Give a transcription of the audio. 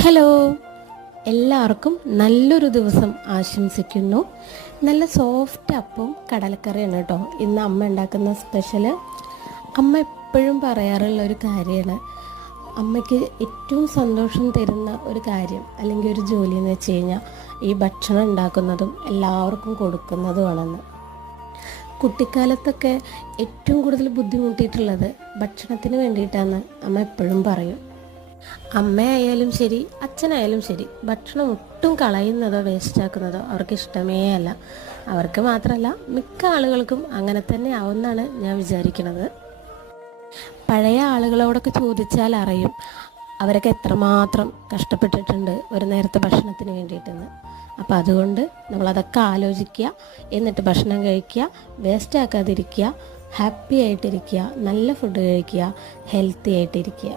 Hello, എല്ലാവർക്കും നല്ലൊരു ദിവസം ആശംസിക്കുന്നു. നല്ല സോഫ്റ്റ് അപ്പവും കടലക്കറിയാണ് കേട്ടോ ഇന്ന് അമ്മ ഉണ്ടാക്കുന്ന സ്പെഷ്യൽ. അമ്മ എപ്പോഴും പറയാറുള്ള ഒരു കാര്യമാണ്, അമ്മയ്ക്ക് ഏറ്റവും സന്തോഷം തരുന്ന ഒരു കാര്യം അല്ലെങ്കിൽ ഒരു ജോലി എന്ന് വെച്ച് കഴിഞ്ഞാൽ ഈ ഭക്ഷണം ഉണ്ടാക്കുന്നതും എല്ലാവർക്കും കൊടുക്കുന്നതുമാണെന്ന്. കുട്ടിക്കാലത്തൊക്കെ ഏറ്റവും കൂടുതൽ ബുദ്ധിമുട്ടിയിട്ടുള്ളത് ഭക്ഷണത്തിന് വേണ്ടിയിട്ടാണ് അമ്മ എപ്പോഴും പറയും. അമ്മയായാലും ശരി അച്ഛനായാലും ശരി ഭക്ഷണം ഒട്ടും കളയുന്നതോ വേസ്റ്റാക്കുന്നതോ അവർക്ക് ഇഷ്ടമേ അല്ല. അവർക്ക് മാത്രമല്ല മിക്ക ആളുകൾക്കും അങ്ങനെ തന്നെ ആവുമെന്നാണ് ഞാൻ വിചാരിക്കുന്നത്. പഴയ ആളുകളോടൊക്കെ ചോദിച്ചാൽ അറിയും അവരൊക്കെ എത്രമാത്രം കഷ്ടപ്പെട്ടിട്ടുണ്ട് ഒരു നേരത്തെ ഭക്ഷണത്തിന് വേണ്ടിയിട്ടെന്ന്. അപ്പോൾ അതുകൊണ്ട് നമ്മളതൊക്കെ ആലോചിക്കുക, എന്നിട്ട് ഭക്ഷണം കഴിക്കുക, വേസ്റ്റ് ആക്കാതിരിക്കുക, ഹാപ്പി ആയിട്ടിരിക്കുക, നല്ല ഫുഡ് കഴിക്കുക, ഹെൽത്തി ആയിട്ടിരിക്കുക.